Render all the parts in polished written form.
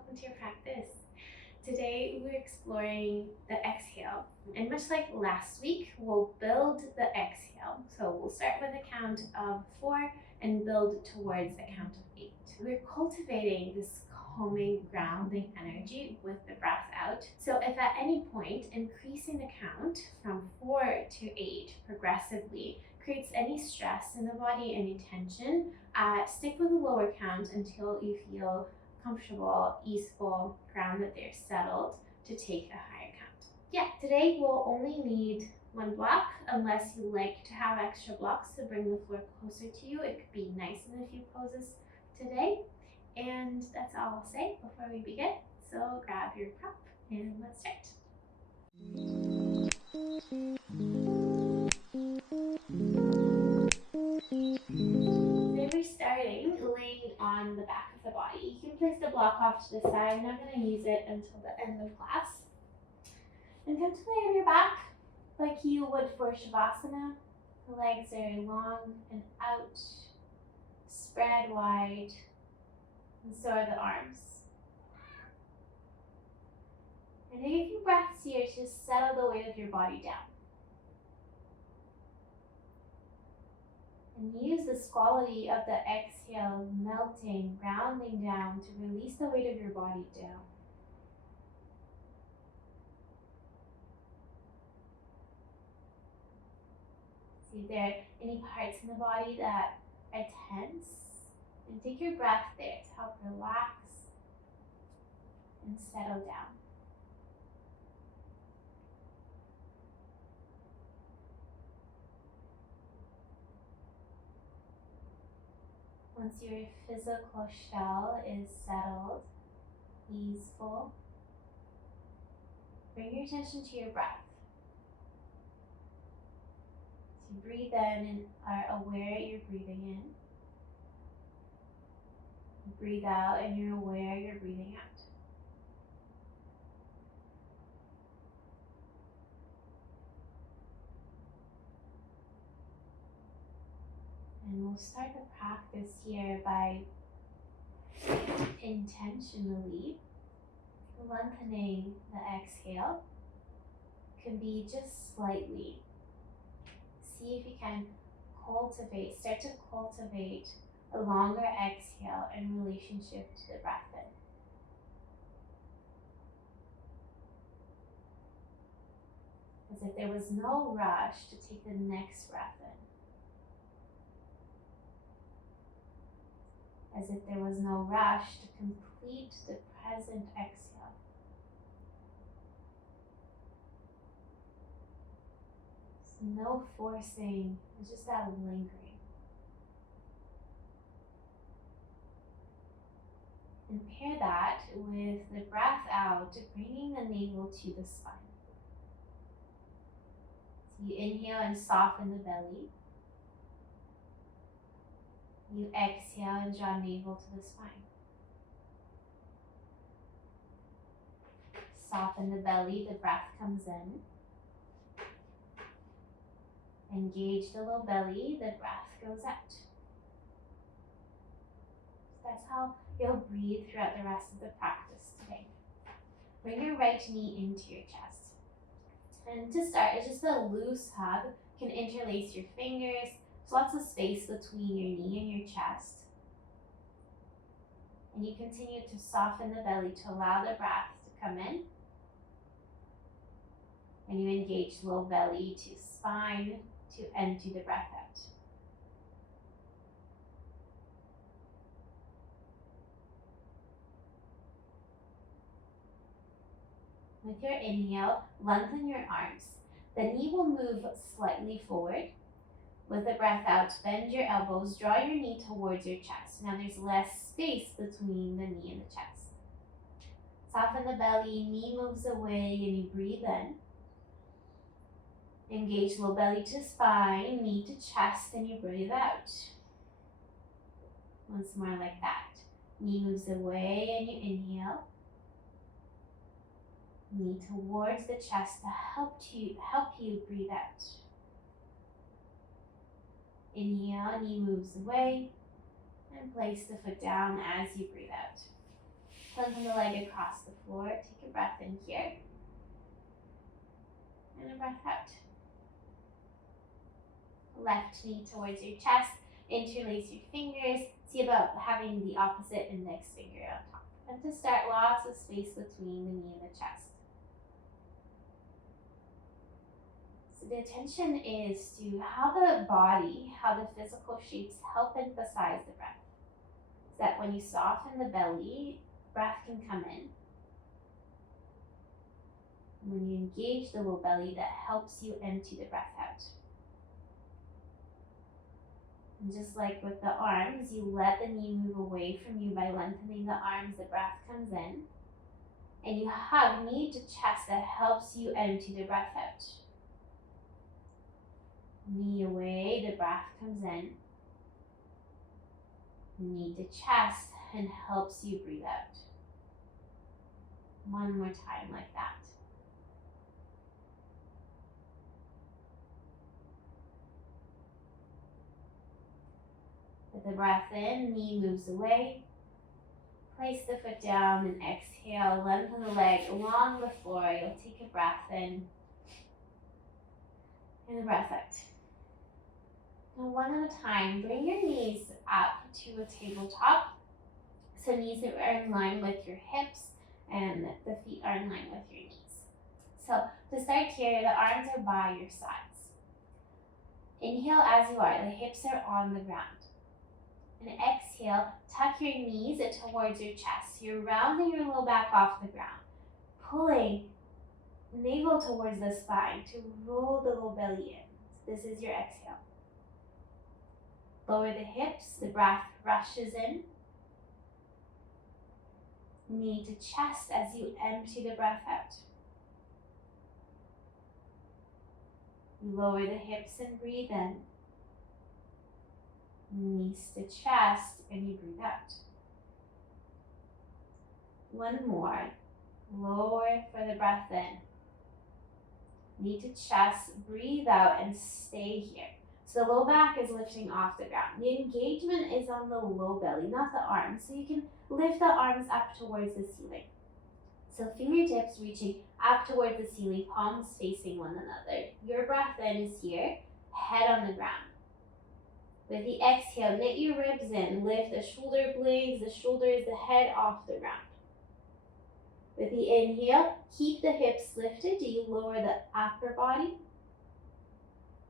welcome to your practice. Today we're exploring the exhale, and much like last week, we'll build the exhale. So we'll start with a count of 4 and build towards a count of 8. We're cultivating this calming, grounding energy with the breath out. So if at any point increasing the count from 4 to 8 progressively creates any stress in the body, any tension, stick with a lower count until you feel comfortable, easeful, grounded, they're settled to take a higher count. Yeah, today we'll only need 1 block unless you like to have extra blocks to bring the floor closer to you. It could be nice in a few poses today. And that's all I'll say before we begin. So grab your prop and let's start. Today we're starting laying on the back of the body. You can place the block off to the side. I'm not going to use it until the end of class. And come to lay on your back like you would for Shavasana. The legs are long and out, spread wide, and so are the arms. And take a few breaths here to settle the weight of your body down. And use this quality of the exhale, melting, grounding down to release the weight of your body down. See if there are any parts in the body that are tense. And take your breath there to help relax and settle down. Once your physical shell is settled, easeful, bring your attention to your breath. So you breathe in and are aware you're breathing in. You breathe out and you're aware you're breathing out. And we'll start the practice here by intentionally lengthening the exhale. Could be just slightly. See if you can start to cultivate a longer exhale in relationship to the breath in. As if there was no rush to take the next breath in. As if there was no rush to complete the present exhale. So no forcing, it's just that lingering. And pair that with the breath out, bringing the navel to the spine. So you inhale and soften the belly. You exhale and draw navel to the spine. Soften the belly, the breath comes in. Engage the low belly, the breath goes out. So that's how you'll breathe throughout the rest of the practice today. Bring your right knee into your chest. And to start, it's just a loose hug. You can interlace your fingers. There's lots of space between your knee and your chest. And you continue to soften the belly to allow the breath to come in. And you engage low belly to spine to empty the breath out. With your inhale, lengthen your arms. The knee will move slightly forward. With the breath out, bend your elbows, draw your knee towards your chest. Now there's less space between the knee and the chest. Soften the belly, knee moves away, and you breathe in. Engage low belly to spine, knee to chest, and you breathe out. Once more like that. Knee moves away and you inhale. Knee towards the chest to help you breathe out. Inhale, knee moves away, and place the foot down as you breathe out. Lengthen the leg across the floor. Take a breath in here. And a breath out. Left knee towards your chest. Interlace your fingers. See about having the opposite index finger on top. And to start, lots of space between the knee and the chest. So the attention is to how the body, how the physical shapes help emphasize the breath. So that when you soften the belly, breath can come in. And when you engage the low belly, that helps you empty the breath out. And just like with the arms, you let the knee move away from you by lengthening the arms, the breath comes in. And you hug knee to chest, that helps you empty the breath out. Knee away, the breath comes in. Knee to chest, and helps you breathe out. One more time like that. With the breath in, knee moves away. Place the foot down and exhale. Lengthen the leg along the floor. You'll take a breath in and a breath out. Now, one at a time, bring your knees up to a tabletop. So knees are in line with your hips and the feet are in line with your knees. So to start here, the arms are by your sides. Inhale as you are, the hips are on the ground. And exhale, tuck your knees towards your chest. You're rounding your low back off the ground, pulling navel towards the spine to roll the low belly in. So this is your exhale. Lower the hips, the breath rushes in. Knee to chest as you empty the breath out. You lower the hips and breathe in. Knees to chest and you breathe out. One more. Lower for the breath in. Knee to chest, breathe out and stay here. So the low back is lifting off the ground. The engagement is on the low belly, not the arms. So you can lift the arms up towards the ceiling. So fingertips reaching up towards the ceiling, palms facing one another. Your breath in is here, head on the ground. With the exhale, knit your ribs in, lift the shoulder blades, the shoulders, the head off the ground. With the inhale, keep the hips lifted. You lower the upper body.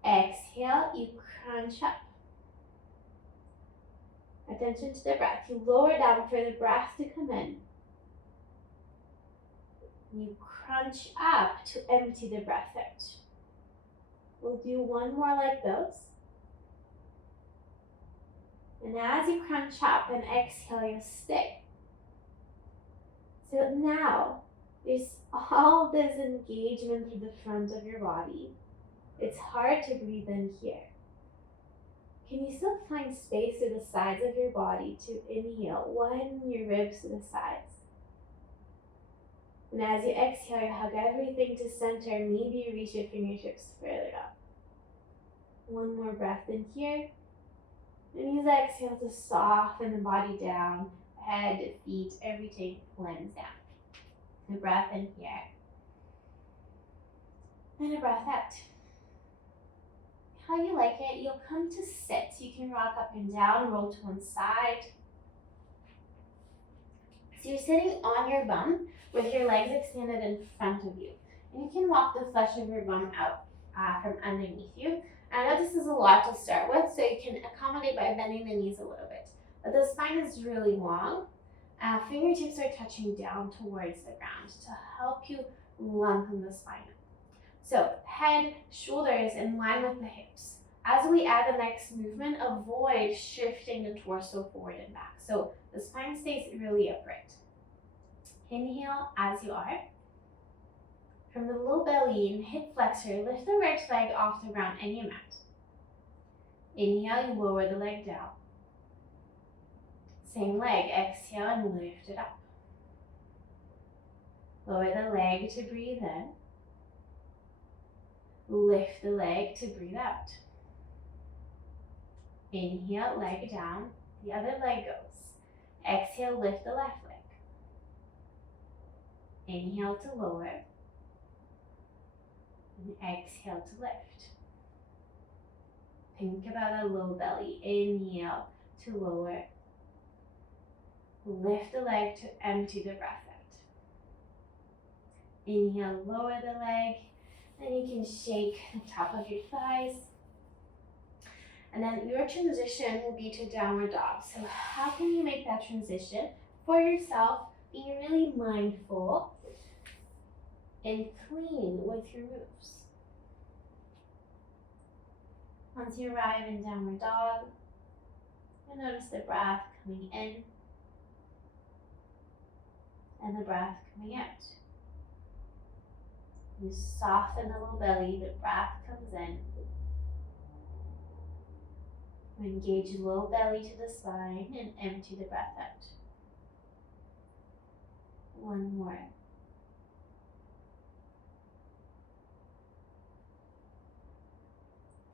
Exhale, you crunch up. Attention to the breath. You lower down for the breath to come in. You crunch up to empty the breath out. We'll do one more like those. And as you crunch up and exhale, you stay. So now, there's all this engagement through the front of your body. It's hard to breathe in here. Can you still find space to the sides of your body to inhale? Widen your ribs to the sides. And as you exhale, you hug everything to center. Maybe you reach your fingertips further up. One more breath in here. And use exhale to soften the body down. Head, feet, everything blends down. A breath in here. And a breath out. How you like it, you'll come to sit. You can rock up and down, roll to one side. So you're sitting on your bum with your legs extended in front of you. And you can walk the flesh of your bum out from underneath you. I know this is a lot to start with, so you can accommodate by bending the knees a little bit. But the spine is really long. Fingertips are touching down towards the ground to help you lengthen the spine. So head, shoulders in line with the hips. As we add the next movement, avoid shifting the torso forward and back. So the spine stays really upright. Inhale as you are. From the low belly and hip flexor, lift the right leg off the ground, any amount. Inhale, you lower the leg down. Same leg, exhale and lift it up. Lower the leg to breathe in. Lift the leg to breathe out. Inhale, leg down. The other leg goes. Exhale, lift the left leg. Inhale to lower. And exhale to lift. Think about a low belly. Inhale to lower. Lift the leg to empty the breath out. Inhale, lower the leg. Then you can shake the top of your thighs. And then your transition will be to downward dog. So how can you make that transition for yourself, being really mindful and clean with your moves? Once you arrive in downward dog, you notice the breath coming in and the breath coming out. You soften the low belly, the breath comes in. You engage low belly to the spine and empty the breath out. One more.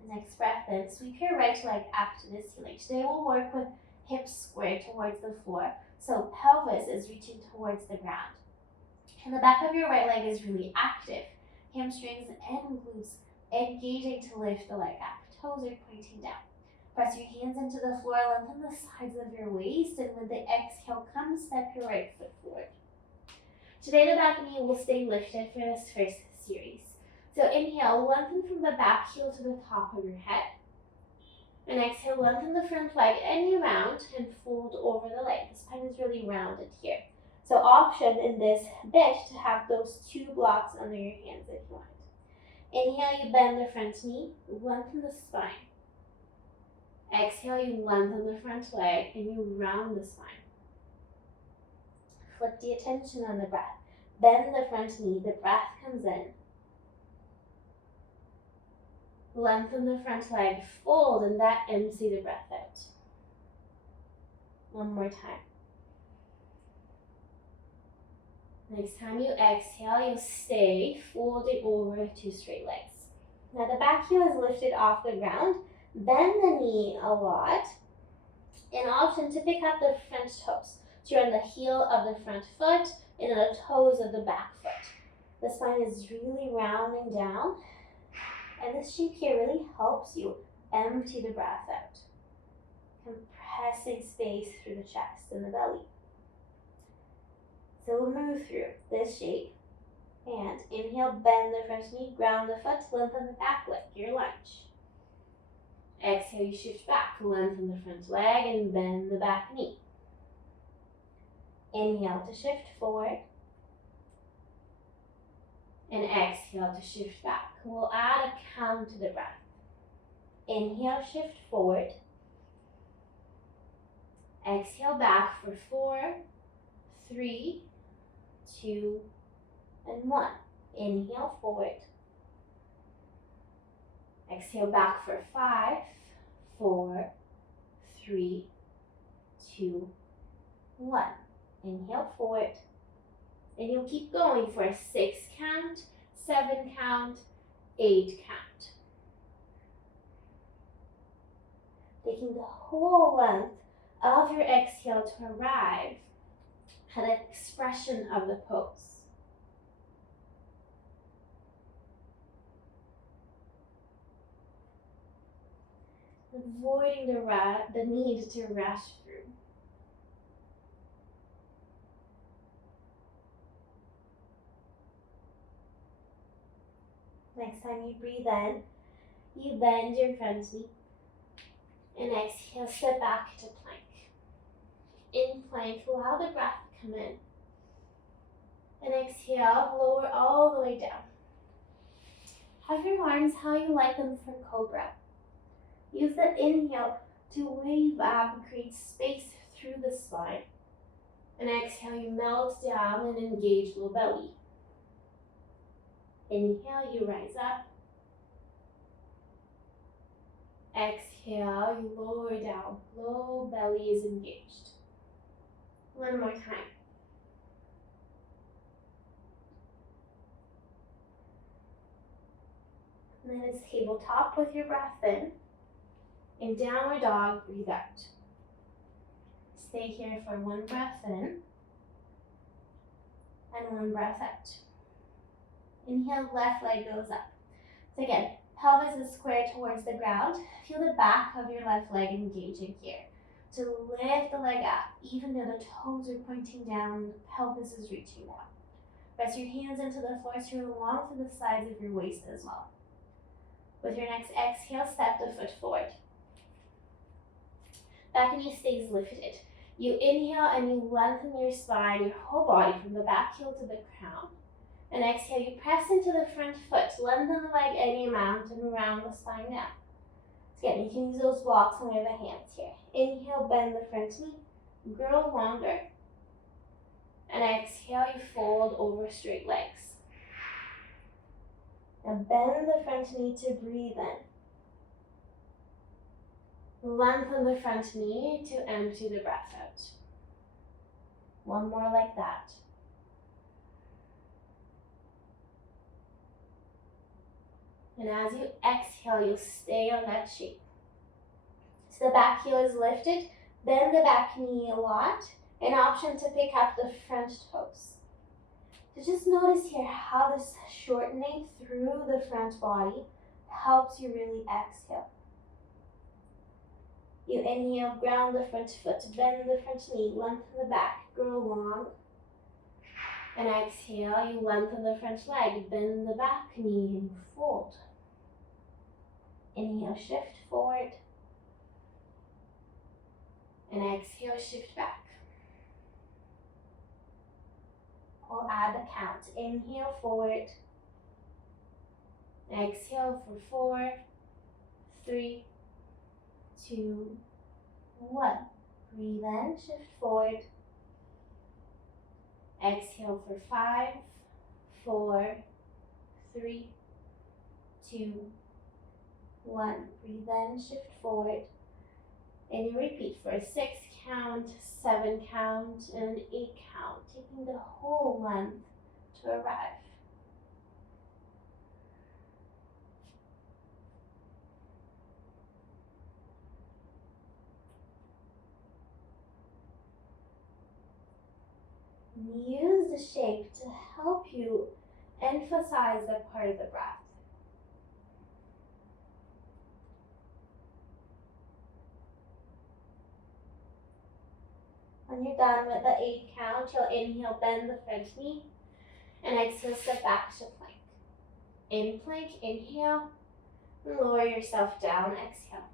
The next breath in, sweep your right leg up to the ceiling. Today we'll work with hips squared towards the floor. So pelvis is reaching towards the ground. And the back of your right leg is really active. Hamstrings and glutes engaging to lift the leg up. Toes are pointing down. Press your hands into the floor, lengthen the sides of your waist, and with the exhale, come step your right foot forward. Today the back knee will stay lifted for this first series. So inhale, lengthen from the back heel to the top of your head. And exhale, lengthen the front leg any round and fold over the leg. The spine is really rounded here. So option in this bit to have those two blocks under your hands if you want. Inhale, you bend the front knee, lengthen the spine. Exhale, you lengthen the front leg and you round the spine. Flip the attention on the breath. Bend the front knee, the breath comes in. Lengthen the front leg, fold, and that empty the breath out. One more time. Next time you exhale, you'll stay folded over two straight legs. Now the back heel is lifted off the ground. Bend the knee a lot. An option to pick up the front toes. So you're on the heel of the front foot and on the toes of the back foot. The spine is really rounding down. And this shape here really helps you empty the breath out. Compressing space through the chest and the belly. So we'll move through this shape. And inhale, bend the front knee, ground the foot, lengthen the back leg, your lunge. Exhale, you shift back, lengthen the front leg and bend the back knee. Inhale to shift forward. And exhale to shift back. We'll add a count to the breath. Inhale, shift forward. Exhale back for 4, 3, 2, and 1. Inhale forward. Exhale back for 5, 4, 3, 2, 1. Inhale forward. And you'll keep going for a 6 count, 7 count, 8 count. Taking the whole length of your exhale to arrive at an expression of the pose. Avoiding the need to rush through. Next time you breathe in, you bend your front knee and exhale, step back to plank. In plank, allow the breath to come in. And exhale, lower all the way down. Have your arms how you like them for cobra. Use the inhale to wave up and create space through the spine. And exhale, you melt down and engage low belly. Inhale, you rise up. Exhale, you lower down. Low belly is engaged. One more time. And then it's tabletop with your breath in. In downward dog, breathe out. Stay here for one breath in. and one breath out. Inhale, left leg goes up. So again, pelvis is square towards the ground. Feel the back of your left leg engaging here. To lift the leg up, even though the toes are pointing down, the pelvis is reaching down. Press your hands into the floor so you're along to the sides of your waist as well. With your next exhale, step the foot forward. Back knee stays lifted. You inhale and you lengthen your spine, your whole body from the back heel to the crown. And exhale, you press into the front foot, lengthen the leg any amount and round the spine down. So again, you can use those blocks under the hands here. Inhale, bend the front knee, grow longer. And exhale, you fold over straight legs. Now bend the front knee to breathe in. Lengthen the front knee to empty the breath out. One more like that. And as you exhale, you'll stay on that shape. So the back heel is lifted, bend the back knee a lot. An option to pick up the front toes. So just notice here how this shortening through the front body helps you really exhale. You inhale, ground the front foot, bend the front knee, lengthen the back, grow long. And exhale, you lengthen the front leg, bend the back knee, and fold. Inhale, shift forward. And exhale, shift back. I'll add the count. Inhale, forward. Exhale for 4, 3, 2, 1. Breathe in, shift forward. Exhale for 5, 4, 3, 2, 1. Breathe in, shift forward. And you repeat for a 6 count, 7 count, and an 8 count, taking the whole length to arrive. Use the shape to help you emphasize that part of the breath. When you're done with the 8 count, you'll inhale, bend the front knee, and exhale, step back to plank. In plank, inhale, and lower yourself down, exhale.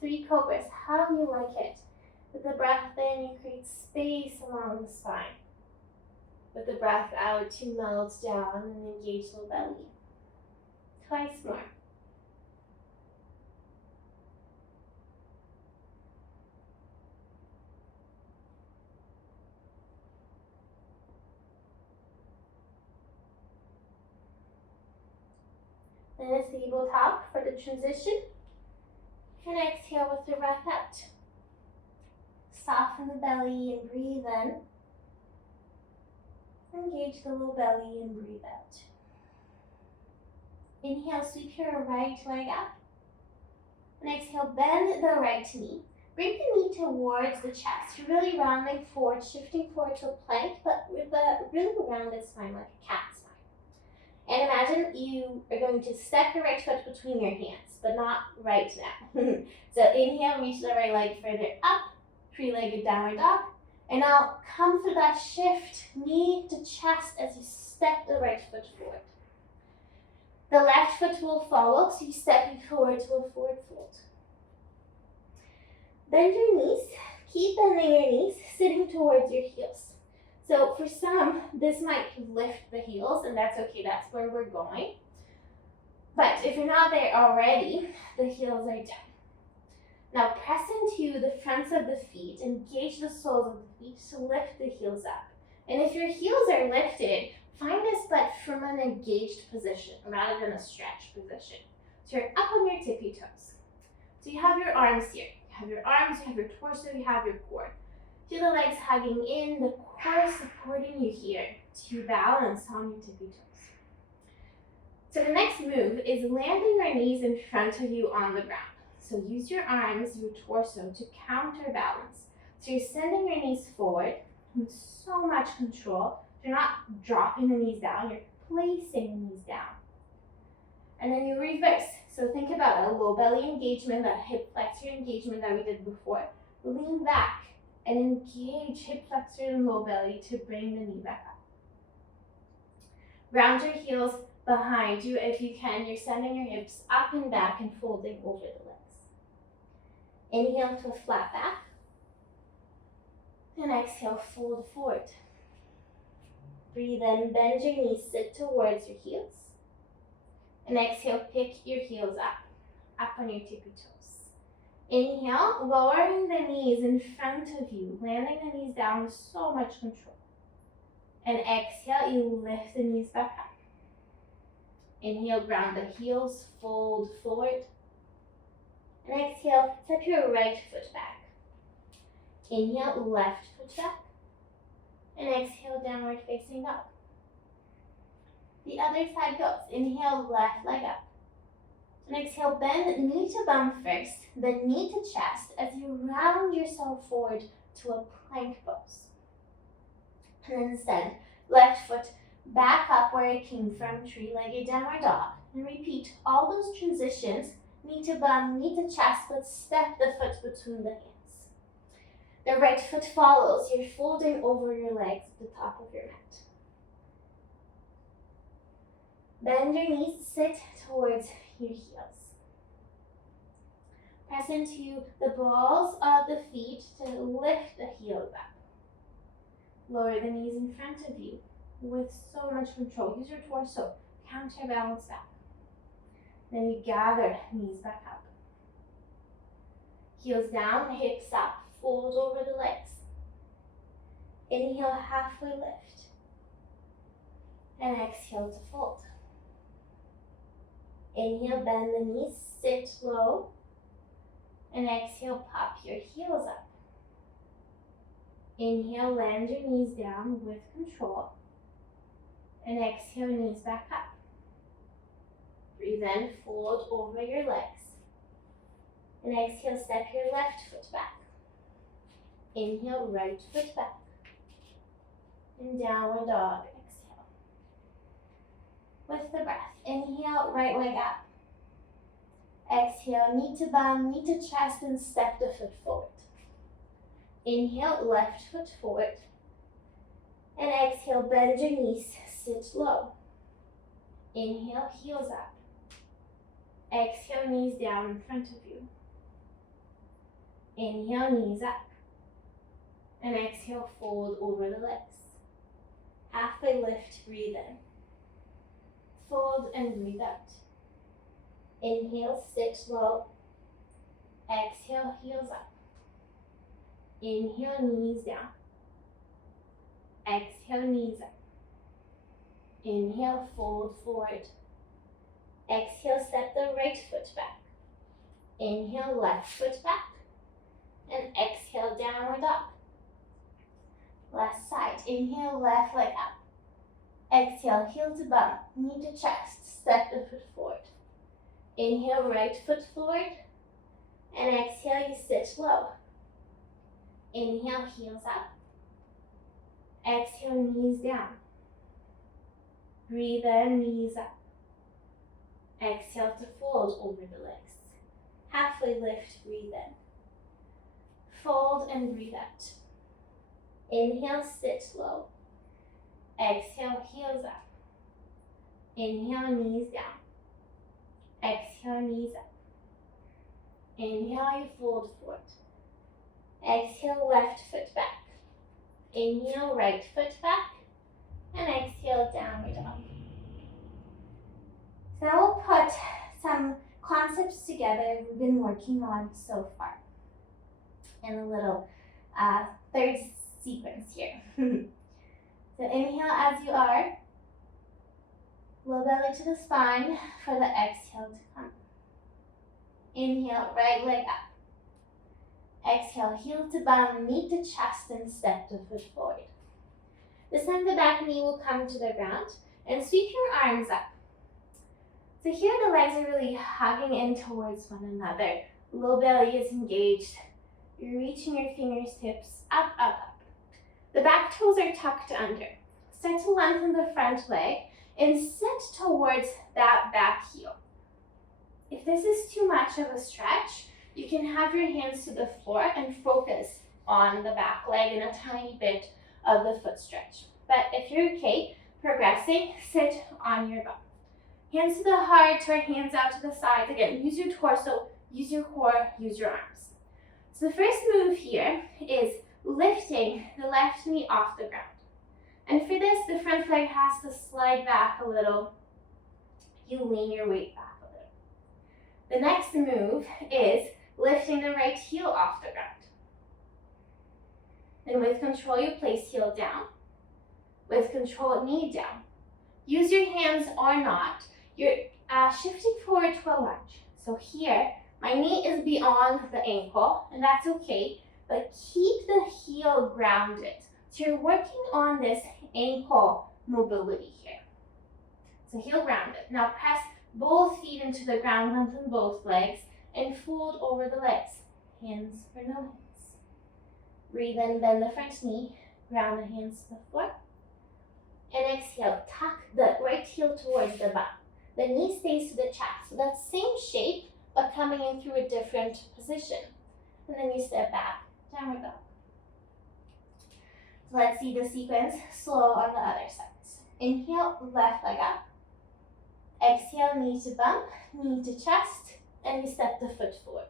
3 cobras, how you like it. With the breath in, you create space along the spine. With the breath out, you melt down and engage the belly. Twice more. Then a tabletop for the transition. And exhale with the breath out. Soften the belly and breathe in. Engage the low belly and breathe out. Inhale, sweep your right leg up. And exhale, bend the right knee. Bring the knee towards the chest. You're really rounding forward, shifting forward to a plank, but with a really rounded spine like a cat spine. And imagine you are going to step your right foot between your hands, but not right now. So inhale, reach the right leg further up, 3-legged downward dog. And now come through that shift, knee to chest as you step the right foot forward. The left foot will follow, so you step forward to a forward fold. Bend your knees, keep bending your knees, sitting towards your heels. So for some, this might lift the heels, and that's okay, that's where we're going. But if you're not there already, the heels are down. Now press into the fronts of the feet, engage the soles of the feet to lift the heels up. And if your heels are lifted, find this butt from an engaged position rather than a stretched position. So you're up on your tippy toes. So you have your arms here. You have your arms, you have your torso, you have your core. Feel the legs hugging in, the core supporting you here to balance on your tippy toes. So the next move is landing your knees in front of you on the ground. So use your arms, your torso to counterbalance. So you're sending your knees forward, with so much control. You're not dropping the knees down, you're placing the knees down. And then you reverse. So think about a low belly engagement, that hip flexor engagement that we did before. Lean back and engage hip flexor and low belly to bring the knee back up. Round your heels behind you if you can. You're sending your hips up and back and folding over the legs. Inhale to a flat back. And exhale, fold forward. Breathe in, bend your knees, sit towards your heels. And exhale, pick your heels up on your tippy toes. Inhale, lowering the knees in front of you, landing the knees down with so much control. And exhale, you lift the knees back up. Inhale, ground the heels, fold forward. And exhale, step your right foot back. Inhale, left foot back. And exhale, downward facing dog. The other side goes. Inhale, left leg up. And exhale, bend knee to bum first, then knee to chest as you round yourself forward to a plank pose. And then send left foot back up where it came from, three-legged downward dog. And repeat all those transitions, knee to bum, knee to chest, but step the foot between the hands. The right foot follows. You're folding over your legs at the top of your mat. Bend your knees, sit towards your heels. Press into the balls of the feet to lift the heels up. Lower the knees in front of you with so much control. Use your torso, counterbalance back. Then you gather knees back up. Heels down, hips up, fold over the legs. Inhale, halfway lift. And exhale to fold. Inhale, bend the knees, sit low. And exhale, pop your heels up. Inhale, land your knees down with control. And exhale, knees back up. Breathe in, fold over your legs. And exhale, step your left foot back. Inhale, right foot back. And downward dog, exhale. With the breath, inhale, right leg up. Exhale, knee to bum, knee to chest, and step the foot forward. Inhale, left foot forward. And exhale, bend your knees, sit low. Inhale, heels up. Exhale, knees down in front of you. Inhale, knees up. And exhale, fold over the legs. Halfway lift, breathe in. Fold and breathe out. Inhale, sit low. Exhale, heels up. Inhale, knees down. Exhale, knees up. Inhale, fold forward. Exhale, step the right foot back. Inhale, left foot back. And exhale, downward dog. Left side. Inhale, left leg up. Exhale, heel to bum, knee to chest, step the foot forward. Inhale, right foot forward. And exhale, you sit low. Inhale, heels up. Exhale, knees down. Breathe in, knees up. Exhale to fold over the legs. Halfway lift, breathe in. Fold and breathe out. Inhale, sit low. Exhale, heels up. Inhale, knees down. Exhale, knees up. Inhale, you fold forward. Exhale, left foot back. Inhale, right foot back. And exhale, downward dog. So we'll put some concepts together we've been working on so far in a little third sequence here. So inhale as you are. Low belly to the spine for the exhale to come. Inhale, right leg up. Exhale, heel to bum, knee to chest, and step the foot forward. This time the back knee will come to the ground and sweep your arms up. So here the legs are really hugging in towards one another. Low belly is engaged. You're reaching your fingertips up, up, up. The back back toes are tucked under. Start to lengthen the front leg and sit towards that back heel. If this is too much of a stretch, you can have your hands to the floor and focus on the back leg and a tiny bit of the foot stretch. But if you're okay, progressing, sit on your bum. Hands to the heart or hands out to the sides. Again, use your torso, use your core, use your arms. So the first move here is lifting the left knee off the ground. And for this, the front leg has to slide back a little. You lean your weight back a little. The next move is lifting the right heel off the ground. And with control, you place heel down. With control, knee down. Use your hands or not. You're shifting forward to a lunge. So here, my knee is beyond the ankle, and that's okay, but keep the heel grounded. So you're working on this ankle mobility here. So heel grounded. Now press both feet into the ground, lengthen both legs, and fold over the legs. Hands or no hands. Breathe in, bend the front knee, ground the hands to the floor. And exhale, tuck the right heel towards the bum. The knee stays to the chest. So that same shape, but coming in through a different position. And then you step back, downward dog. So let's see the sequence slow on the other side. Inhale, left leg up. Exhale, knee to bum, knee to chest, and you step the foot forward.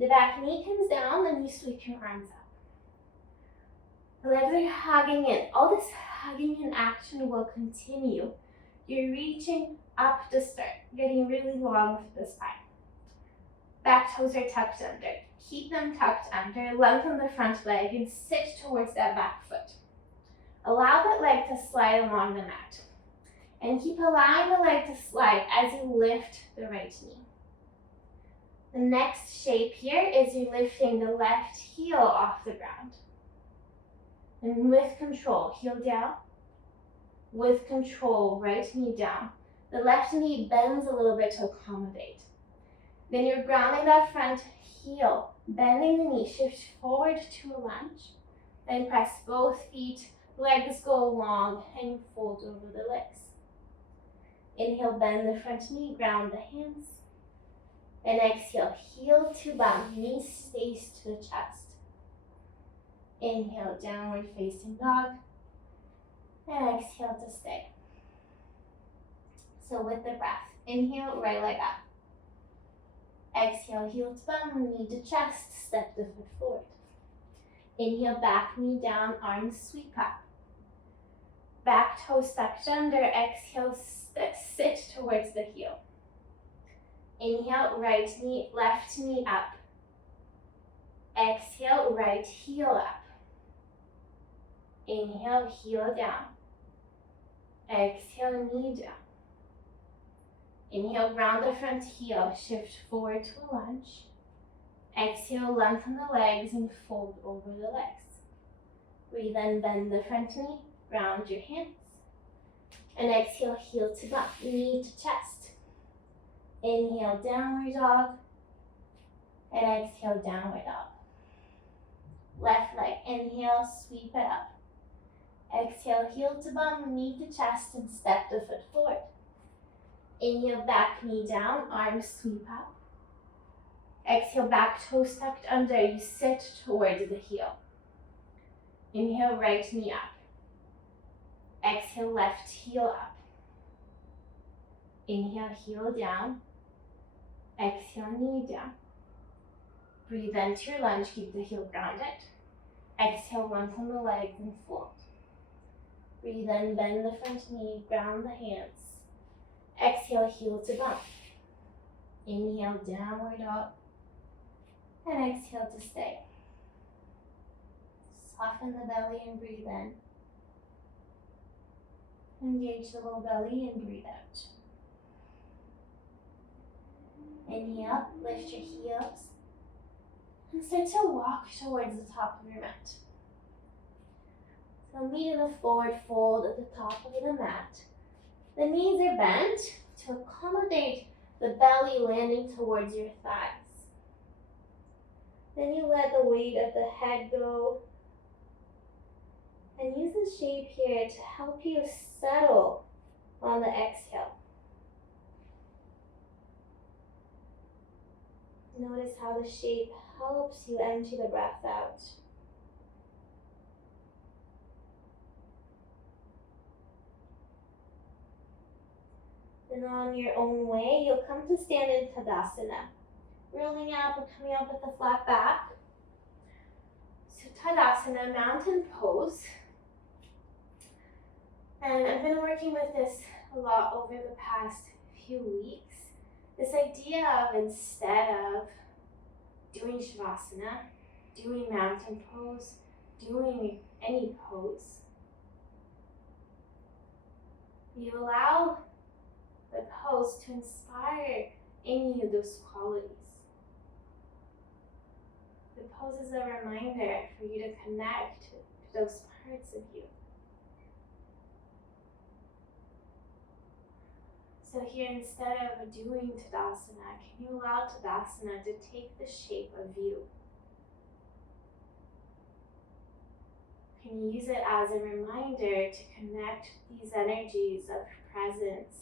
The back knee comes down, then you sweep your arms up. The legs are hugging in. All this hugging in action will continue. You're reaching up to start, getting really long with the spine. Back toes are tucked under. Keep them tucked under, lengthen the front leg, and sit towards that back foot. Allow that leg to slide along the mat. And keep allowing the leg to slide as you lift the right knee. The next shape here is you lifting the left heel off the ground. And with control, heel down. With control, right knee down. The left knee bends a little bit to accommodate. Then you're grounding that front heel, bending the knee, shift forward to a lunge. Then press both feet, legs go long, and you fold over the legs. Inhale, bend the front knee, ground the hands. And exhale, heel to bum, knee stays to the chest. Inhale, downward facing dog. And exhale to stay. So with the breath, inhale, right leg up. Exhale, heel to bum, knee to chest, step the foot forward. Inhale, back knee down, arms sweep up. Back toe tucked under, exhale, sit towards the heel. Inhale, right knee, left knee up. Exhale, right heel up. Inhale, heel down. Exhale, knee down. Inhale, ground the front heel, shift forward to a lunge. Exhale, lengthen the legs and fold over the legs. Breathe in, bend the front knee, ground your hands. And exhale, heel to bum, knee to chest. Inhale, downward dog. And exhale, downward dog. Left leg, inhale, sweep it up. Exhale, heel to bum, knee to chest, and step the foot forward. Inhale, back knee down, arms sweep up. Exhale, back toes tucked under, you sit towards the heel. Inhale, right knee up. Exhale, left heel up. Inhale, heel down. Exhale, knee down. Breathe into your lunge, keep the heel grounded. Exhale, lengthen the legs and fold. Breathe in, bend the front knee, ground the hands. Exhale, heel to bum. Inhale, downward dog. And exhale to stay. Soften the belly and breathe in. Engage the low belly and breathe out. Inhale, lift your heels. And start to walk towards the top of your mat. So meet in a forward fold at the top of the mat. The knees are bent to accommodate the belly landing towards your thighs. Then you let the weight of the head go. the shape here to help you settle on the exhale. Notice how the shape helps you empty the breath out. And on your own way, you'll come to stand in Tadasana. Rolling up and coming up with a flat back. So Tadasana, mountain pose. And I've been working with this a lot over the past few weeks. This idea of instead of doing Shavasana, doing mountain pose, doing any pose, you allow the pose to inspire any of those qualities. The pose is a reminder for you to connect to those parts of you. So here, instead of doing Tadasana, can you allow Tadasana to take the shape of you? Can you use it as a reminder to connect these energies of presence,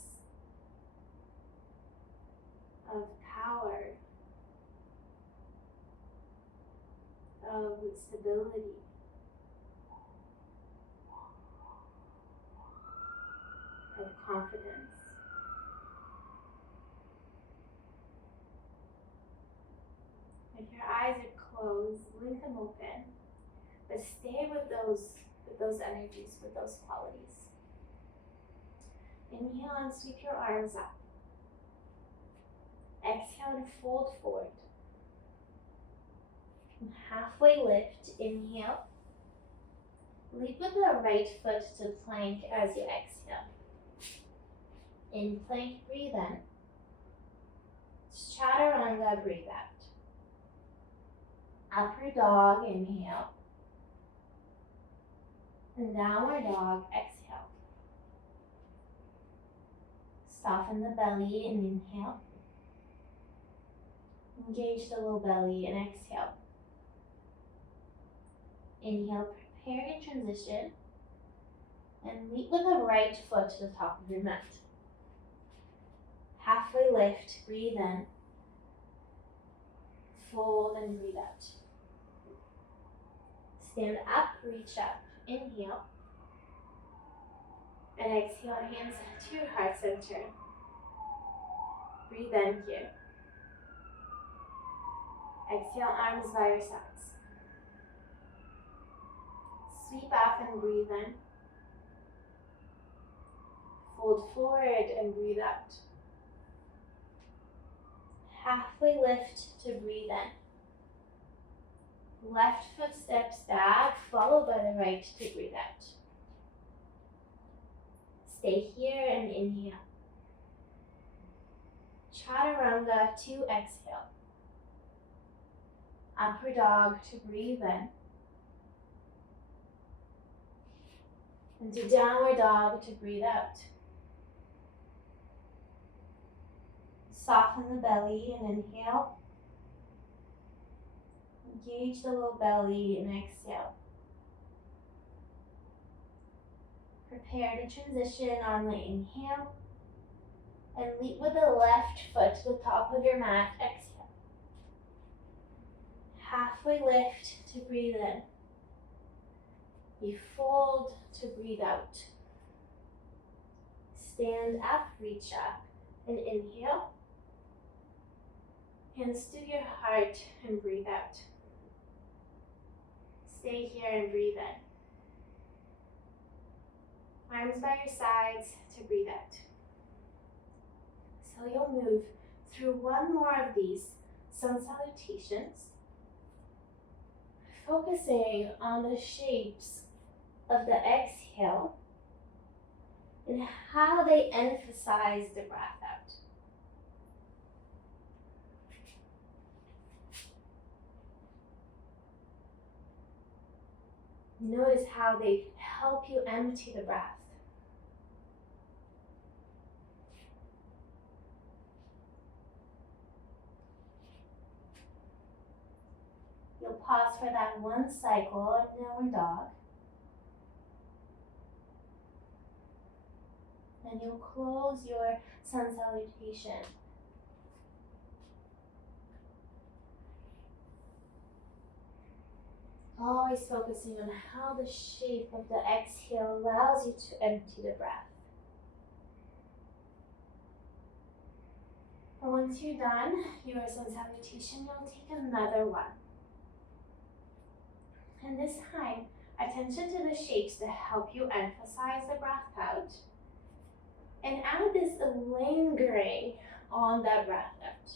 of power, of stability, of confidence? If your eyes are closed, blink them open, but stay with those energies, with those qualities. Inhale and sweep your arms up. Exhale and fold forward. And halfway lift, inhale. Leap with the right foot to plank as you exhale. In plank, breathe in. Chaturanga, breathe out. Upper dog, inhale. And downward dog, exhale. Soften the belly and inhale. Engage the low belly and exhale. Inhale, prepare to transition. And leap with the right foot to the top of your mat. Halfway lift, breathe in. Fold and breathe out. Stand up, reach up. Inhale. And exhale, hands to your heart center. Breathe in here. Exhale, arms by your sides. Sweep up and breathe in. Fold forward and breathe out. Halfway lift to breathe in. Left foot steps back, followed by the right to breathe out. Stay here and inhale. Chaturanga to exhale. Upper dog to breathe in. And to downward dog to breathe out. Soften the belly and inhale. Engage the low belly and exhale. Prepare to transition on the inhale. And leap with the left foot to the top of your mat, exhale. Halfway lift to breathe in. You fold to breathe out. Stand up, reach up, and inhale. Hands to your heart and breathe out. Stay here and breathe in. Arms by your sides to breathe out. So you'll move through one more of these sun salutations, focusing on the shapes of the exhale and how they emphasize the breath out. Notice how they help you empty the breath. You'll pause for that one cycle of downward dog. and you'll close your sun salutation. Always focusing on how the shape of the exhale allows you to empty the breath. And once you're done your sun salutation, you'll take another one. And this time, attention to the shapes to help you emphasize the breath out. And add this lingering on that breath out.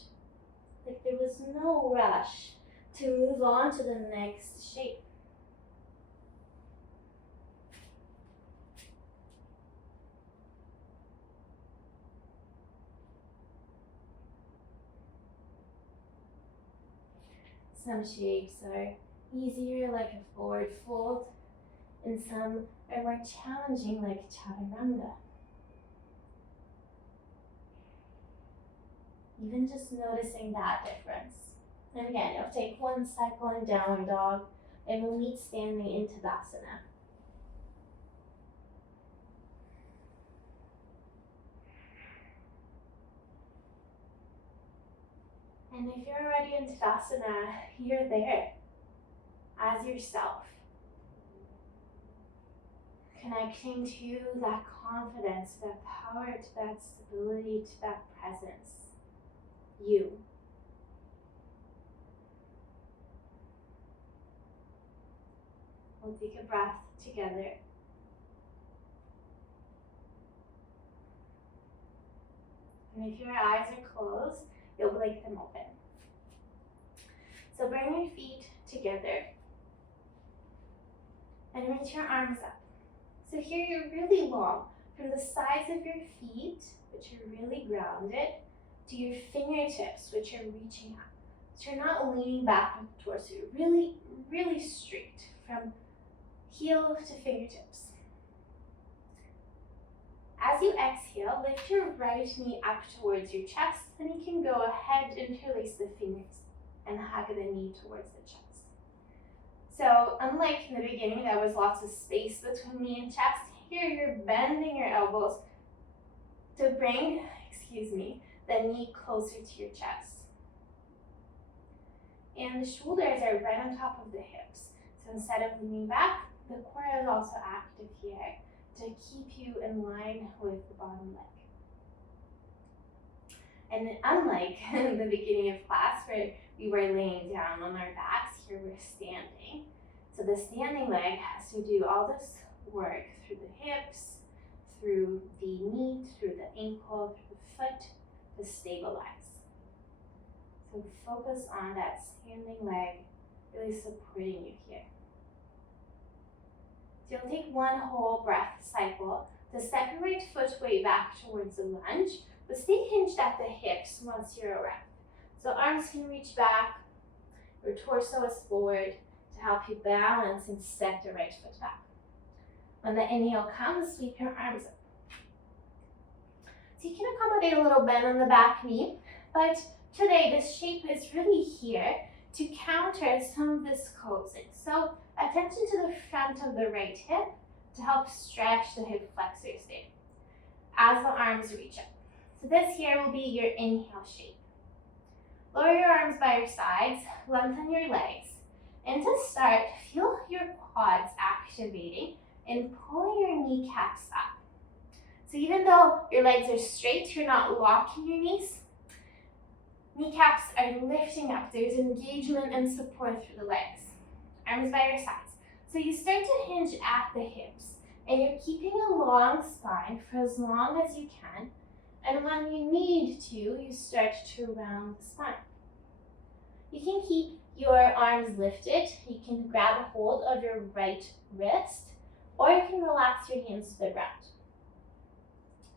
Like there was no rush to move on to the next shape. Some shapes are easier, like a forward fold, and some are more challenging, like chaturanga. Even just noticing that difference. And again, you'll take one cycle in downward dog, and we'll meet standing in Tadasana. And if you're already in Tadasana, you're there as yourself. Connecting to that confidence, to that power, to that stability, to that presence. You. We'll take a breath together. And if your eyes are closed, you'll blink them open. So bring your feet together and reach your arms up. So here you're really long from the sides of your feet, which are really grounded, to your fingertips, which are reaching up. So you're not leaning back towards you. You're really, really straight from heel to fingertips. As you exhale, lift your right knee up towards your chest, and you can go ahead, interlace the fingers, and hug the knee towards the chest. So unlike in the beginning, there was lots of space between knee and chest, here you're bending your elbows to bring, the knee closer to your chest. And the shoulders are right on top of the hips. So instead of leaning back, the core is also active here to keep you in line with the bottom leg. And unlike in the beginning of class where we were laying down on our backs, here we're standing. So the standing leg has to do all this work through the hips, through the knee, through the ankle, through the foot to stabilize. So focus on that standing leg really supporting you here. So you'll take one whole breath cycle to step your right foot way back towards the lunge, but stay hinged at the hips once you're erect. So arms can reach back, your torso is forward to help you balance and step the right foot back. When the inhale comes, sweep your arms up. So you can accommodate a little bend on the back knee, but today this shape is really here to counter some of this closing. So attention to the front of the right hip to help stretch the hip flexors there as the arms reach up. So this here will be your inhale shape. Lower your arms by your sides, lengthen your legs. And to start, feel your quads activating and pulling your kneecaps up. So even though your legs are straight, you're not locking your knees. Kneecaps are lifting up. There's engagement and support through the legs. Arms by your sides. So you start to hinge at the hips, and you're keeping a long spine for as long as you can. And when you need to, you start to round the spine. You can keep your arms lifted. You can grab a hold of your right wrist, or you can relax your hands to the ground.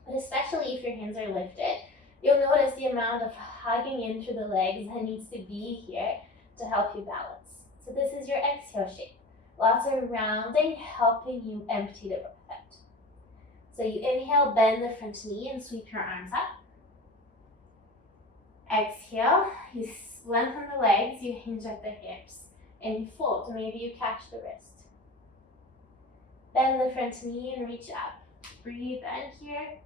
But especially if your hands are lifted, you'll notice the amount of hugging into the legs that needs to be here to help you balance. So this is your exhale shape. Lots of rounding, helping you empty the breath out. So you inhale, bend the front knee and sweep your arms up. Exhale, you lengthen the legs, you hinge at the hips, and you fold, or maybe you catch the wrist. Bend the front knee and reach up. Breathe in here.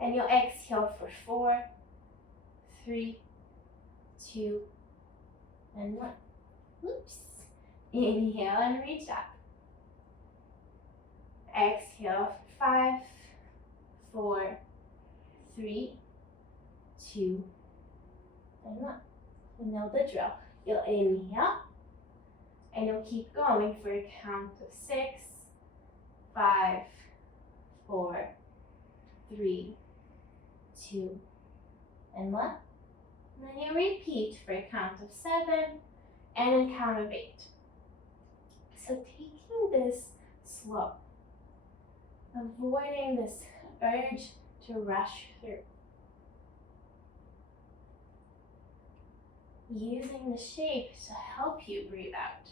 And you'll exhale for 4, 3, 2, and 1. Oops. Inhale and reach up. Exhale for 5, 4, 3, 2, and 1. You know the drill. You'll inhale, and you'll keep going for a count of 6, 5, 4, 3, 2, and 1. And then you repeat for a count of 7 and a count of 8. So taking this slow, avoiding this urge to rush through. Using the shape to help you breathe out.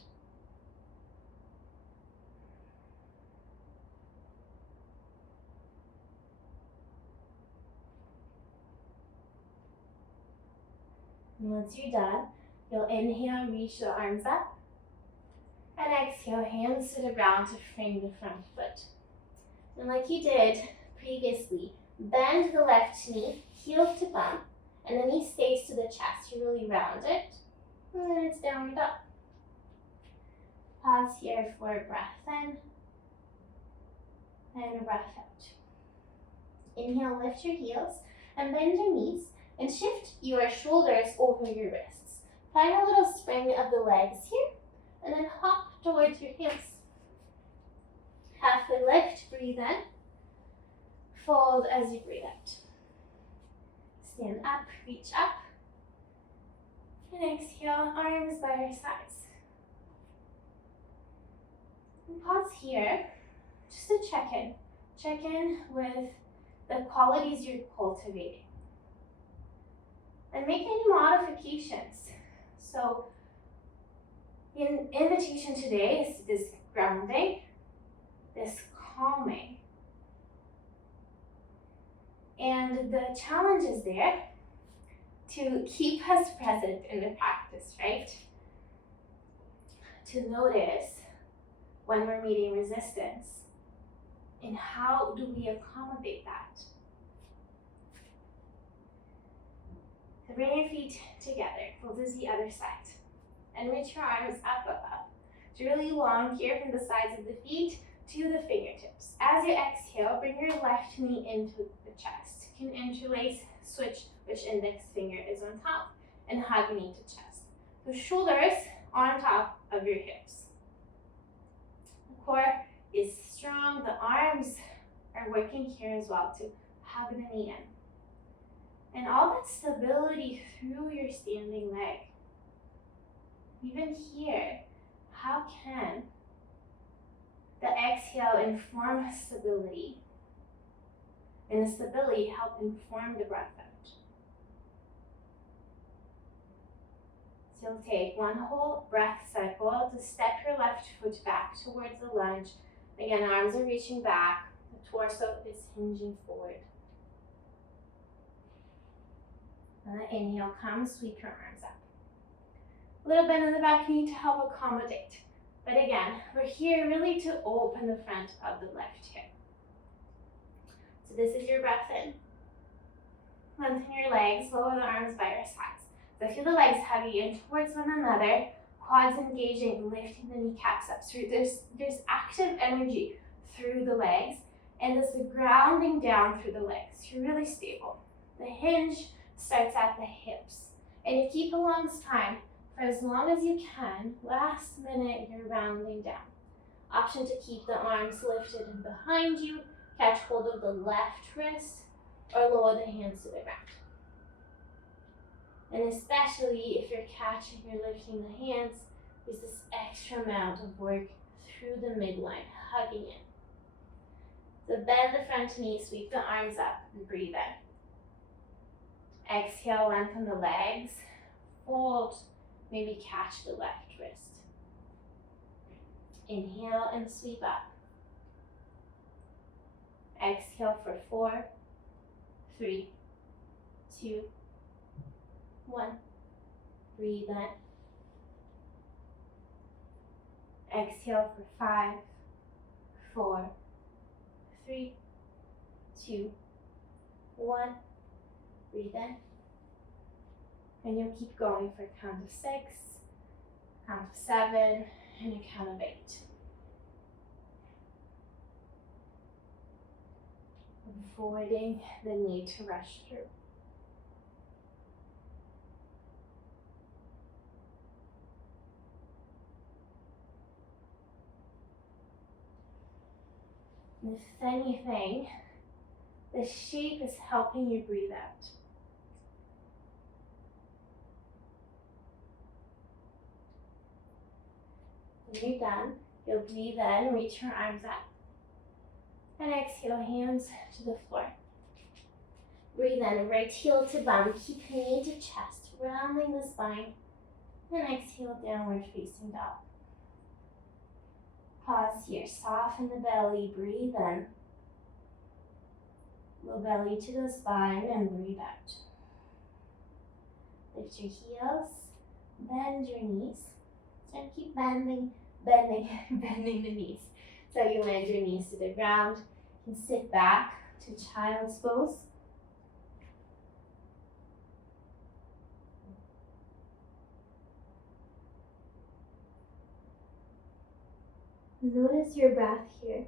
And once you're done, you'll inhale, reach the arms up, and exhale, hands to the ground to frame the front foot. And like you did previously, bend the left knee, heel to bum, and the knee stays to the chest. You really round it, and then it's down and up. Pause here for a breath in, and a breath out. Inhale, lift your heels, and bend your knees, and shift your shoulders over your wrists. Find a little spring of the legs here, and then hop towards your heels. Halfway lift, breathe in. Fold as you breathe out. Stand up, reach up. And exhale, arms by your sides. And pause here, just to check in. Check in with the qualities you're cultivating. And make any modifications. So, the invitation today is this grounding, this calming. And the challenge is there to keep us present in the practice, right? To notice when we're meeting resistance and how do we accommodate that. So bring your feet together, pull to the other side, and reach your arms up above. It's really long here from the sides of the feet to the fingertips. As you exhale, bring your left knee into the chest. You can interlace, switch which index finger is on top, and hug knee to chest. The shoulders on top of your hips. The core is strong. The arms are working here as well to hug the knee in. And all that stability through your standing leg. Even here, how can the exhale inform stability, and the stability help inform the breath out? So you'll take one whole breath cycle to step your left foot back towards the lunge. Again, arms are reaching back, the torso is hinging forward. And then inhale, come, sweep your arms up. A little bend in the back knee to help accommodate. But again, we're here really to open the front of the left hip. So this is your breath in. Lengthen your legs, lower the arms by your sides. So feel the legs heavy in towards one another, quads engaging, lifting the kneecaps up. So there's active energy through the legs, and there's the grounding down through the legs. You're really stable. The hinge starts at the hips. And you keep along this time for as long as you can. Last minute, you're rounding down. Option to keep the arms lifted and behind you, catch hold of the left wrist, or lower the hands to the ground. And especially if you're catching or lifting the hands, there's this extra amount of work through the midline, hugging in. So bend the front knee, sweep the arms up, and breathe in. Exhale, lengthen the legs, fold, maybe catch the left wrist. Inhale and sweep up. Exhale for 4, 3, 2, 1. Breathe in. Exhale for 5, 4, 3, 2, 1. Breathe in. And you'll keep going for a count of 6, count of 7, and a count of 8. Avoiding the need to rush through. And if anything, the shape is helping you breathe out. When you're done, you'll breathe in, reach your arms up, and exhale, hands to the floor. Breathe in, right heel to bum, keep knee to chest, rounding the spine, and exhale, downward facing dog. Pause here, soften the belly, breathe in. Low belly to the spine and breathe out. Lift your heels, bend your knees, and keep bending the knees. So you land your knees to the ground, you can sit back to child's pose. Notice your breath here.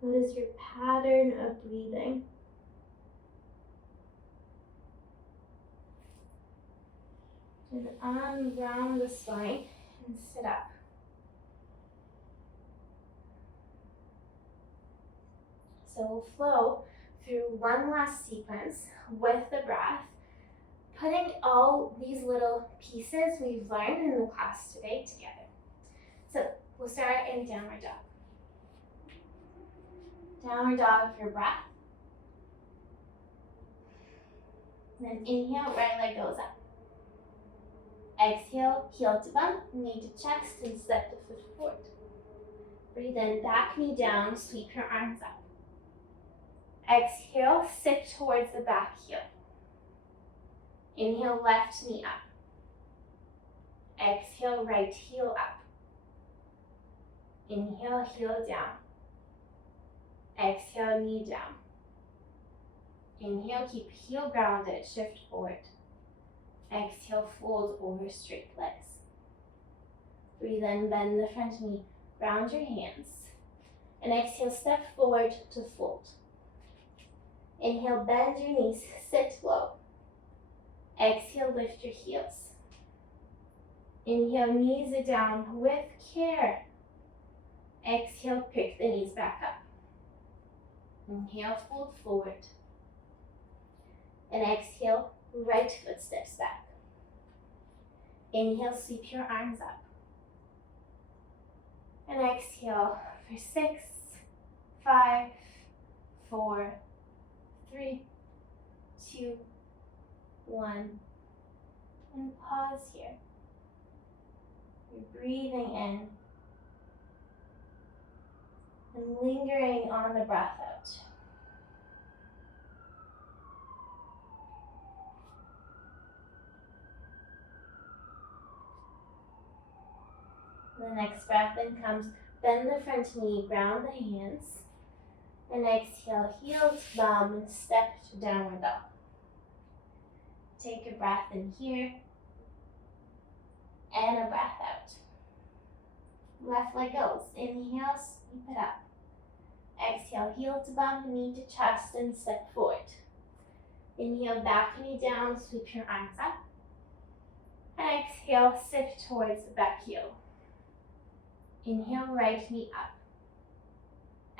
Notice your pattern of breathing. And unround the spine and sit up. So we'll flow through one last sequence with the breath, putting all these little pieces we've learned in the class today together. So we'll start in downward dog. Downward dog for breath. Then inhale, right leg goes up. Exhale, heel to bum, knee to chest, and step the foot forward. Breathe in, back knee down, sweep your arms up. Exhale, sit towards the back heel. Inhale, left knee up. Exhale, right heel up. Inhale, heel down. Exhale, knee down. Inhale, keep heel grounded, shift forward. Exhale, fold over straight legs. Breathe in, bend the front knee, ground your hands. And exhale, step forward to fold. Inhale, bend your knees, sit low. Exhale, lift your heels. Inhale, knees are down with care. Exhale, pick the knees back up. Inhale, fold forward. And exhale, right foot steps back. Inhale, sweep your arms up. And exhale for 6, 5, 4, 3, 2, 1. And pause here. You're breathing in and lingering on the breath out. The next breath in comes, bend the front knee, ground the hands, and exhale, heel to bum, and step to downward dog. Take a breath in here, and a breath out. Left leg goes, inhale, sweep it up. Exhale, heel to bum, knee to chest, and step forward. Inhale, back knee down, sweep your arms up. And exhale, shift towards the back heel. Inhale, right knee up.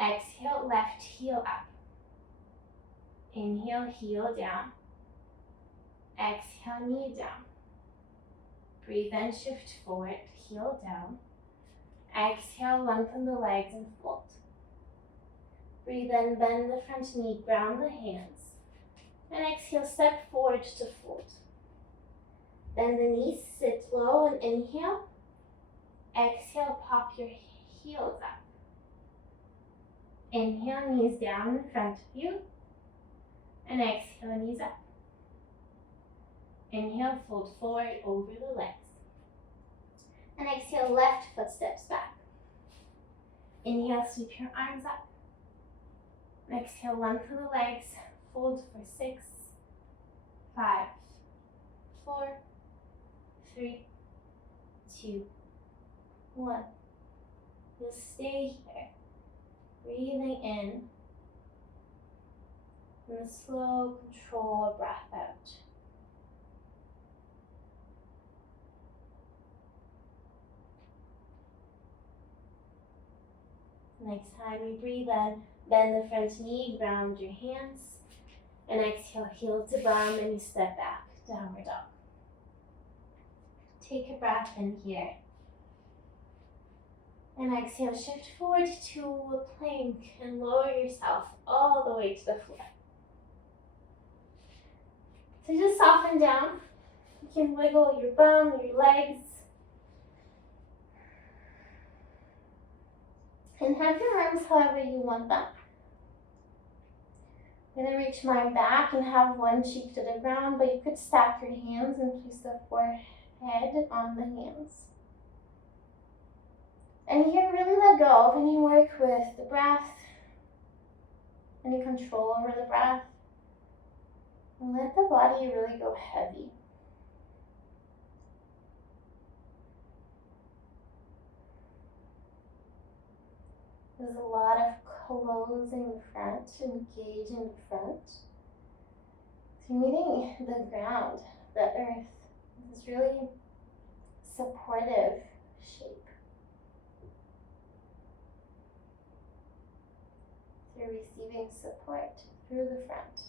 Exhale, left heel up. Inhale, heel down. Exhale, knee down. Breathe in, shift forward, heel down. Exhale, lengthen the legs and fold. Breathe in, bend the front knee, ground the hands. And exhale, step forward to fold. Bend the knees, sit low and inhale. Exhale, pop your heels up. Inhale, knees down in front of you. And exhale, knees up. Inhale, fold forward over the legs. And exhale, left foot steps back. Inhale, sweep your arms up. Exhale, lengthen the legs, fold for 6, 5, 4, 3, 2, 1. You'll stay here, breathing in, and a slow, controlled breath out. Next time you breathe in, bend the front knee, ground your hands, and exhale, heel to bum, and you step back, downward dog. Take a breath in here. And exhale, shift forward to a plank and lower yourself all the way to the floor. So just soften down. You can wiggle your bum, your legs. And have your arms however you want them. I'm going to reach mine back and have one cheek to the ground, but you could stack your hands and place the forehead on the hands. And here, really let go of any work with the breath, any control over the breath. And let the body really go heavy. There's a lot of closing the front, engaging the front. So you're meeting the ground, the earth. This really supportive shape. You're receiving support through the front.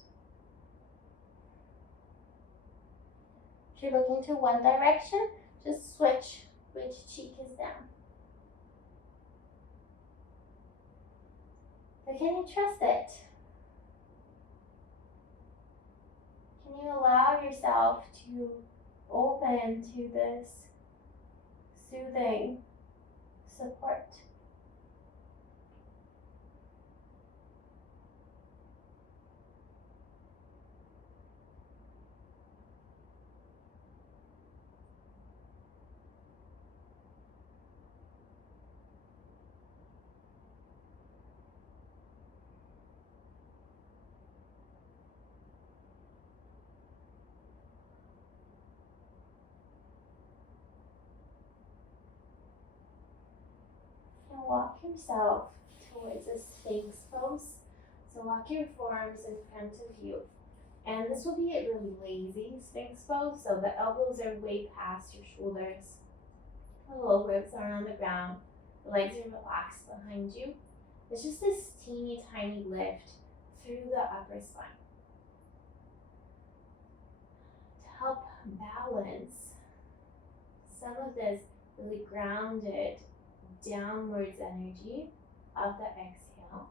If you're looking to one direction, just switch which cheek is down. But can you trust it? Can you allow yourself to open to this soothing support? And walk yourself towards a Sphinx pose. So walk your forearms in front of you. And this will be a really lazy Sphinx pose, so the elbows are way past your shoulders. The low ribs are on the ground. The legs are relaxed behind you. It's just this teeny tiny lift through the upper spine. To help balance some of this really grounded downwards energy of the exhale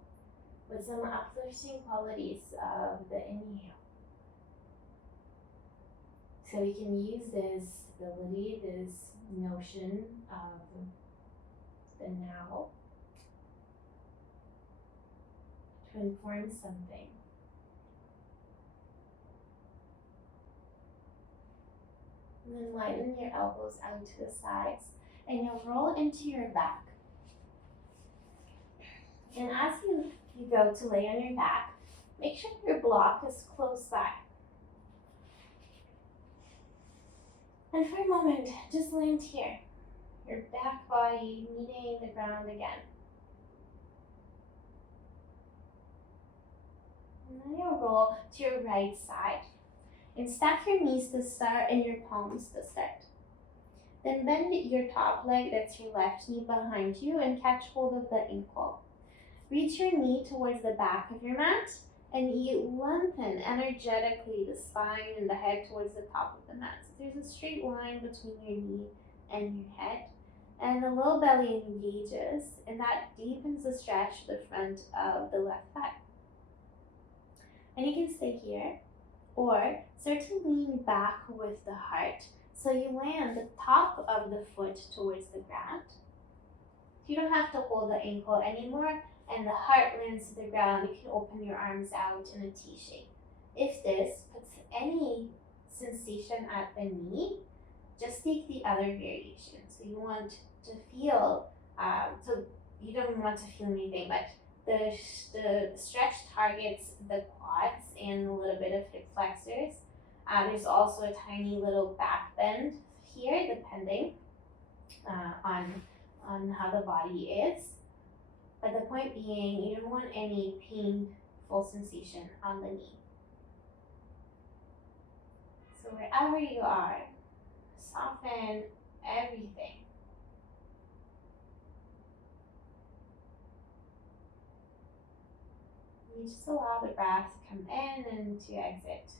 with some uplifting qualities of the inhale. So we can use this stability, this notion of the now to inform something. And then widen your elbows out to the sides, and you'll roll into your back. And as you go to lay on your back, make sure your block is close by. And for a moment, just land here. Your back body meeting the ground again. And then you'll roll to your right side. And stack your knees to start and your palms to start. Then bend your top leg, that's your left knee, behind you and catch hold of the ankle. Reach your knee towards the back of your mat and you lengthen energetically the spine and the head towards the top of the mat. So there's a straight line between your knee and your head. And the low belly engages, and that deepens the stretch to the front of the left thigh. And you can stay here, or start to lean back with the heart. So you land the top of the foot towards the ground. You don't have to hold the ankle anymore, and the heart lands to the ground. You can open your arms out in a T shape. If this puts any sensation at the knee, just take the other variation. So you want to feel, so you don't want to feel anything, but The stretch targets the quads and a little bit of hip flexors. There's also a tiny little back bend here, depending on how the body is. But the point being, you don't want any painful sensation on the knee. So wherever you are, soften everything. You just allow the breath to come in and to exit.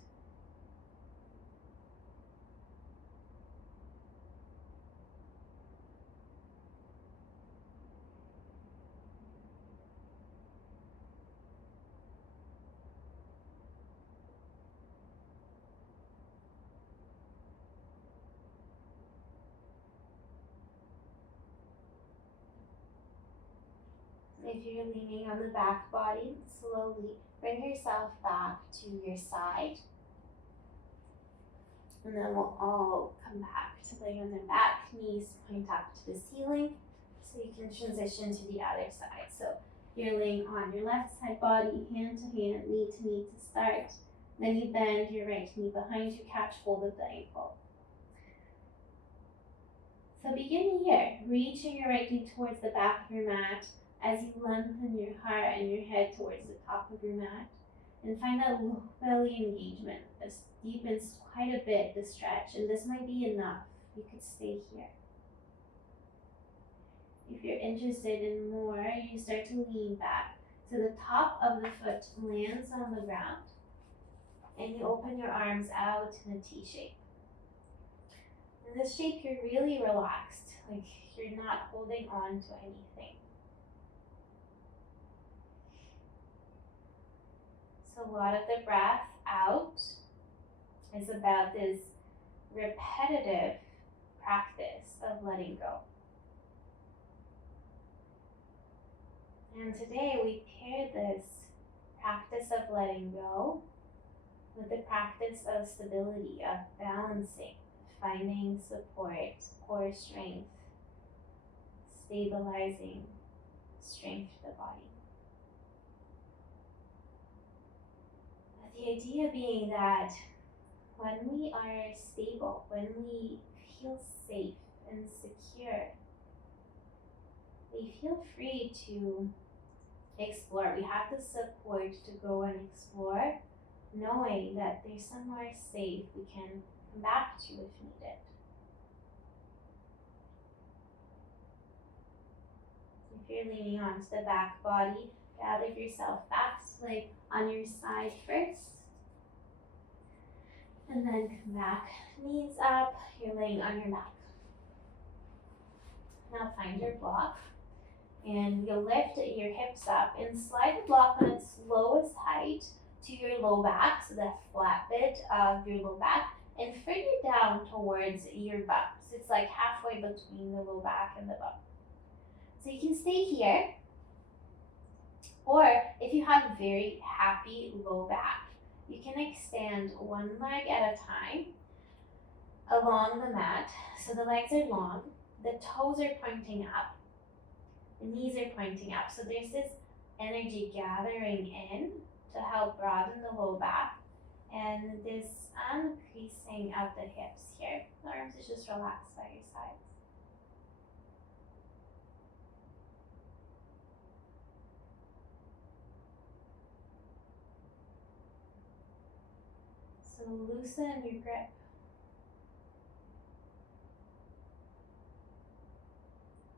If you're leaning on the back body, slowly bring yourself back to your side. And then we'll all come back to lay on the back, knees point up to the ceiling, so you can transition to the other side. So you're laying on your left side body, hand to hand, knee to start. Then you bend your right knee behind you, catch hold of the ankle. So begin here, reaching your right knee towards the back of your mat as you lengthen your heart and your head towards the top of your mat. And find that low belly engagement. This deepens quite a bit, the stretch, and this might be enough. You could stay here. If you're interested in more, you start to lean back so the top of the foot lands on the ground, and you open your arms out in a T shape. In this shape, you're really relaxed, like you're not holding on to anything. So a lot of the breath out is about this repetitive practice of letting go. And today we pair this practice of letting go with the practice of stability, of balancing, finding support, core strength, stabilizing strength of the body. The idea being that when we are stable, when we feel safe and secure, we feel free to explore. We have the support to go and explore, knowing that there's somewhere safe we can come back to if needed. If you're leaning onto the back body, gather yourself back, lay on your side first. And then come back, knees up, you're laying on your back. Now find your block, and you'll lift your hips up and slide the block on its lowest height to your low back, so that flat bit of your low back, and further down towards your butt. So it's like halfway between the low back and the butt. So you can stay here, or if you have very happy low back, you can extend one leg at a time along the mat. So the legs are long, the toes are pointing up, the knees are pointing up. So there's this energy gathering in to help broaden the low back, and this uncreasing of the hips here. The arms are just relaxed by your sides. So loosen your grip.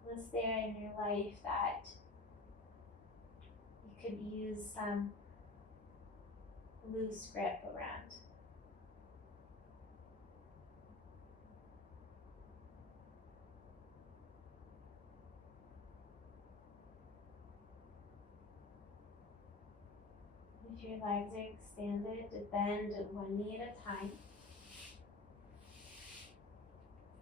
Was there in your life that you could use some loose grip around? If your legs are extended, bend one knee at a time.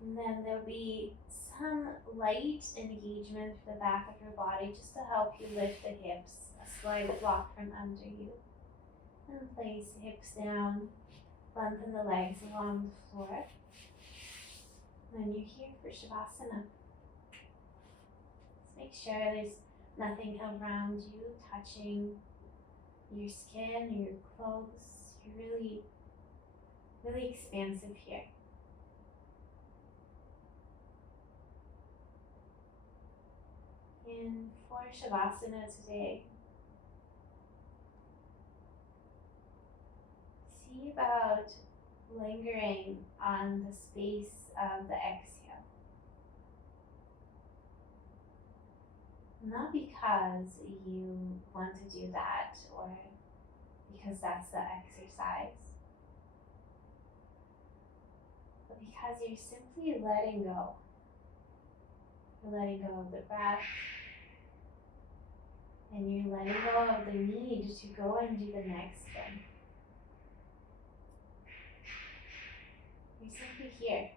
And then there'll be some light engagement for the back of your body just to help you lift the hips, a slight block from under you. And place the hips down, lengthen the legs along the floor. And then you're here for Shavasana. Let's make sure there's Nothing around you touching your skin or your clothes. You're really, really expansive here. And for Shavasana today, see about lingering on the space of the exhale. Not because you want to do that or because that's the exercise, but because you're simply letting go. You're letting go of the breath, and you're letting go of the need to go and do the next one. You're simply here.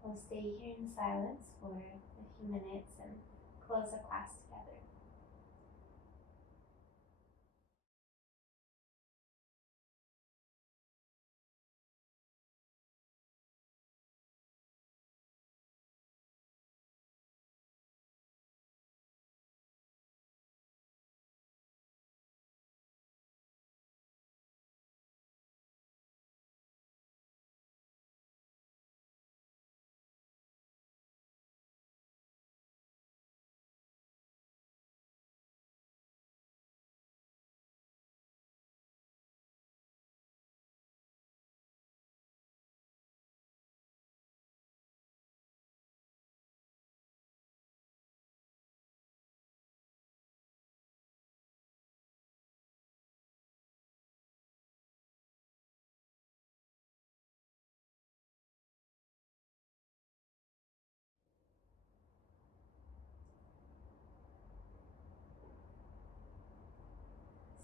So we'll stay here in silence for a few minutes and close the class together.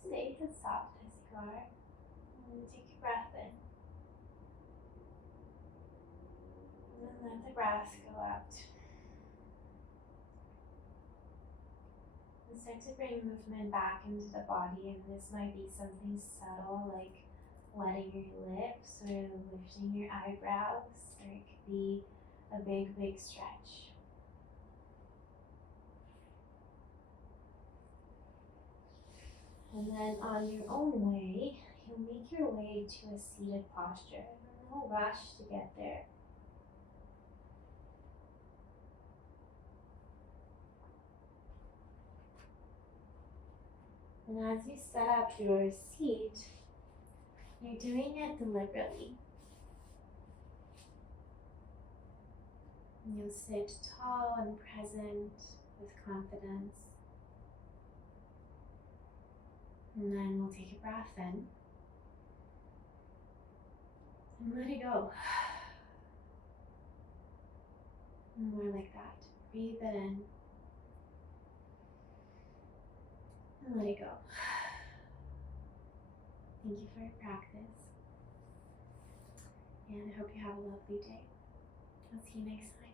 Stay as soft as you are. And take a breath in. And then let the breath go out. And start to bring movement back into the body, and this might be something subtle like wetting your lips or lifting your eyebrows, or it could be a big, big stretch. And then on your own way, you'll make your way to a seated posture. No rush to get there. And as you set up your seat, you're doing it deliberately. And you'll sit tall and present with confidence. And then we'll take a breath in and let it go. More like that. Breathe it in and let it go. Thank you for your practice, and I hope you have a lovely day. I'll see you next time.